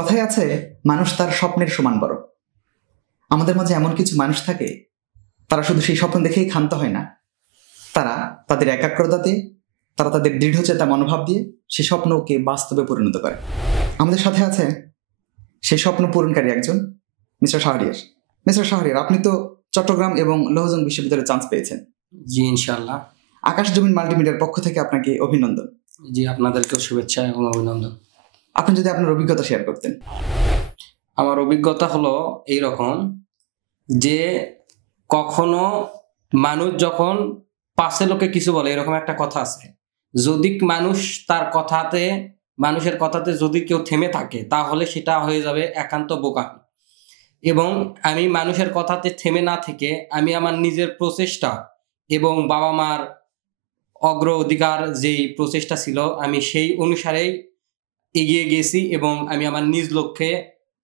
কথায় আছে, মানুষ তার স্বপ্নের সমান বড়। আমাদের মাঝে এমন কিছু মানুষ থাকে, তারা শুধু সেই স্বপ্ন দেখেই ক্ষান্ত হয় না, তারা তাদের একাগ্রতাতে, তারা তাদের দৃঢ়চেতা মনোভাব দিয়ে সেই স্বপ্নকে বাস্তবে পরিণত করে। আমাদের সাথে আছে সেই স্বপ্ন পূরণকারী একজন, মিস্টার শাহরিয়ার। মিস্টার শাহরিয়ার, আপনি তো চট্টগ্রাম এবং লৌহজং বিশ্ববিদ্যালয়ে চান্স পেয়েছেন। জি, ইনশাআল্লাহ। আকাশ জমিন মাল্টিমিডিয়ার পক্ষ থেকে আপনাকে অভিনন্দন। জি, আপনাদেরকেও শুভেচ্ছা এবং অভিনন্দন। আপনি যদি আপনার অভিজ্ঞতা শেয়ার করতেন। আমার অভিজ্ঞতা হলো এইরকম যে, কখনো মানুষ যখন পাশে লোকে কিছু বলে, এরকম একটা কথা আছে, যদি মানুষের কথাতে যদি কেউ থেমে থাকে, তাহলে সেটা হয়ে যাবে একান্ত বোকামি। এবং আমি মানুষের কথাতে থেমে না থেকে আমি আমার নিজের প্রচেষ্টা এবং বাবা মার অগ্রাধিকার যেই প্রচেষ্টা ছিল, আমি সেই অনুসারেই এগিয়ে গেছি এবং আমি আমার নিজ লক্ষ্যে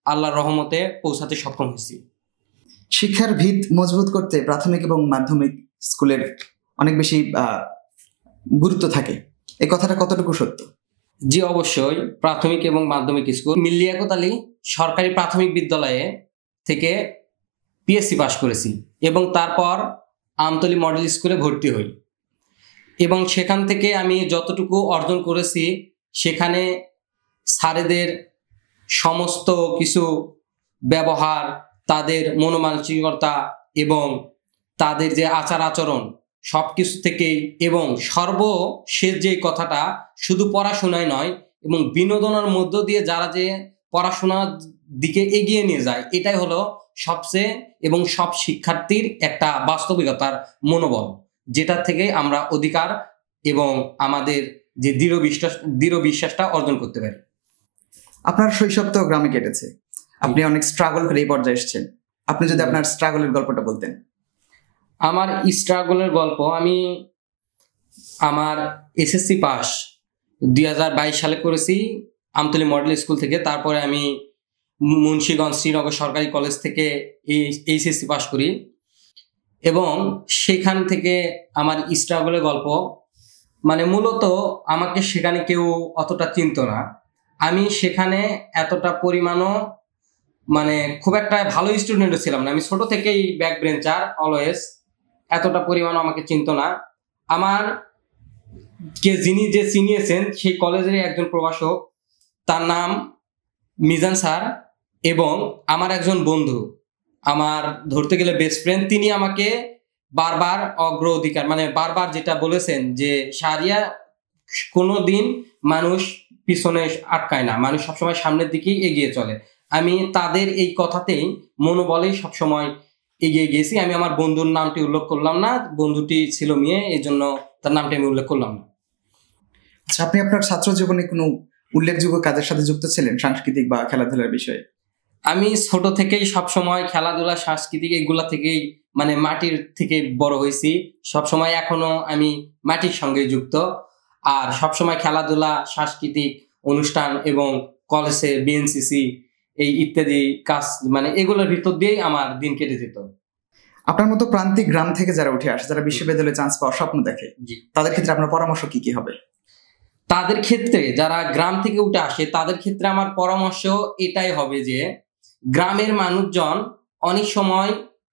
আল্লাহর রহমতে পৌঁছাতে সক্ষম হয়েছি। শিক্ষার ভিত মজবুত করতে প্রাথমিক এবং মাধ্যমিক স্কুলের অনেক বেশি গুরুত্ব থাকে, এই কথাটা কতটুকু সত্য? জি, অবশ্যই। প্রাথমিক এবং মাধ্যমিক স্কুল মিল্লিয়াকুত আলী সরকারি প্রাথমিক বিদ্যালয়ে থেকে পিএসসি পাশ করেছি এবং তারপর আমতলী মডেল স্কুলে ভর্তি হই এবং সেখান থেকে আমি যতটুকু অর্জন করেছি, সেখানে স্যারেদের সমস্ত কিছু ব্যবহার, তাদের মনোমানসিকতা এবং তাদের যে আচার আচরণ, সব কিছু থেকেই, এবং সর্বশেষ যে কথাটা, শুধু পড়াশোনায় নয় এবং বিনোদনের মধ্য দিয়ে যারা যে পড়াশোনার দিকে এগিয়ে নিয়ে যায়, এটাই হলো সবচেয়ে এবং সব শিক্ষার্থীর একটা বাস্তবিকতার মনোবল, যেটা থেকে আমরা অধিকার এবং আমাদের যে দৃঢ় বিশ্বাসটা অর্জন করতে পারি। আপনার শৈশব তো গ্রামে কেটেছে, আপনি অনেক স্ট্রাগল করে এই পর্যায়ে এসেছেন। আপনি যদি আপনার স্ট্রাগলের গল্পটা বলতেন। আমার স্ট্রাগলের গল্প, আমি আমার এসএসসি পাস 2022 সালে করেছি আমতলী মডেল স্কুল থেকে। তারপরে আমি মুন্সিগঞ্জ শ্রীনগর সরকারি কলেজ থেকে এইচএসসি পাস করি এবং সেখান থেকে আমার স্ট্রাগলের গল্প, মানে মূলত আমাকে সেখানে কেউ অতটা চিনত না। আমি সেখানে এতটা পরিমাণও মানে খুব একটা ভালো স্টুডেন্টও ছিলাম না। আমি ছোট থেকেই ব্যাক বেঞ্চার, অলওয়েজ। এতটা পরিমাণ আমাকে চিনত না। আমার যিনি চিনিয়েছেন সেই কলেজের একজন প্রভাষক, তার নাম মিজান স্যার, এবং আমার একজন বন্ধু, আমার ধরতে গেলে বেস্ট ফ্রেন্ড, তিনি আমাকে বারবার অগ্রাধিকার, মানে বারবার যেটা বলেছেন যে, শাহরিয়া, কোনোদিন মানুষ পিছনে আটকায় না, মানুষ সবসময় সামনের দিকেই এগিয়ে চলে। আমি তাদের এই কথাতেই মনোবলেই সবসময় এগিয়ে গেছি। আমি আমার বন্ধুর নামটি উল্লেখ করলাম না, বন্ধুটি ছিল মেয়ে, এই জন্য তার নামটি আমি উল্লেখ করলাম না। আচ্ছা, আপনি আপনার ছাত্র জীবনে কোনো উল্লেখযোগ্য কাজের সাথে যুক্ত ছিলেন, সাংস্কৃতিক বা খেলাধুলার বিষয়ে? আমি ছোট থেকেই সবসময় খেলাধুলা, সাংস্কৃতিক এগুলা থেকেই, মানে মাটির থেকে বড় হয়েছি। সবসময় এখনো আমি মাটির সঙ্গে যুক্ত। আর সবসময় খেলাধুলা, সাংস্কৃতিক অনুষ্ঠান এবং কলেজে বিএনসিসি এই ইত্যাদি কাজ, মানে এগুলোর ভিতর দিয়েই আমার দিন কেটে যেত। আপনার মতো প্রান্তিক গ্রাম থেকে যারা উঠে আসে, যারা বিশ্ববিদ্যালয়ে চান্স পাওয়ার স্বপ্ন দেখে, তাদের ক্ষেত্রে আপনার পরামর্শ কি হবে? তাদের ক্ষেত্রে, যারা গ্রাম থেকে উঠে আসে, তাদের ক্ষেত্রে আমার পরামর্শ এটাই হবে যে, গ্রামের মানুষজন অনেক সময়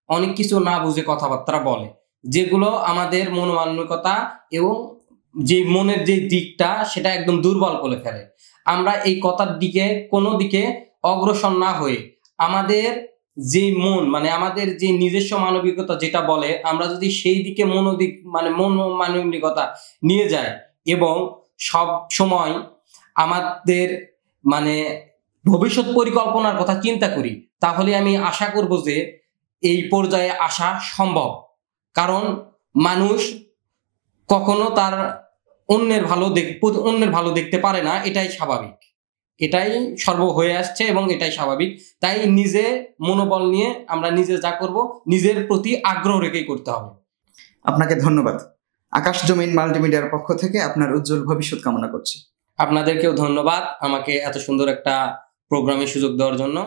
অনেক কিছু না বুঝে কথাবার্তা বলে, যেগুলো আমাদের মনোমানসিকতা এবং যে মনের যে দিকটা, সেটা একদম দুর্বল করে ফেলে। আমরা এই কথার দিকে কোনো দিকে অগ্রসর না হয়ে আমাদের যে মন, মানে আমাদের যে নিজস্ব মানবিকতা যেটা বলে, আমরা যদি সেই দিকে মানবিকতা নিয়ে যাই এবং সব সময় আমাদের মানে ভবিষ্যৎ পরিকল্পনার কথা চিন্তা করি, তাহলে আমি আশা করব যে এই পর্যায়ে আসা সম্ভব। কারণ মানুষ কখনো তার অন্যের ভালো দেখতে পারে না, এটাই স্বাভাবিক, এটাই হয়ে আসছে এবং এটাই স্বাভাবিক। তাই নিজে মনোবল নিয়ে আমরা নিজে যা করব, নিজের প্রতি আগ্রহ রেখেই করতে হবে। আপনাকে ধন্যবাদ। আকাশ জমিন মাল্টিমিডিয়ার পক্ষ থেকে আপনার উজ্জ্বল ভবিষ্যৎ কামনা করছি। আপনাদেরকেও ধন্যবাদ আমাকে এত সুন্দর একটা প্রোগ্রামের সুযোগ দেওয়ার জন্য।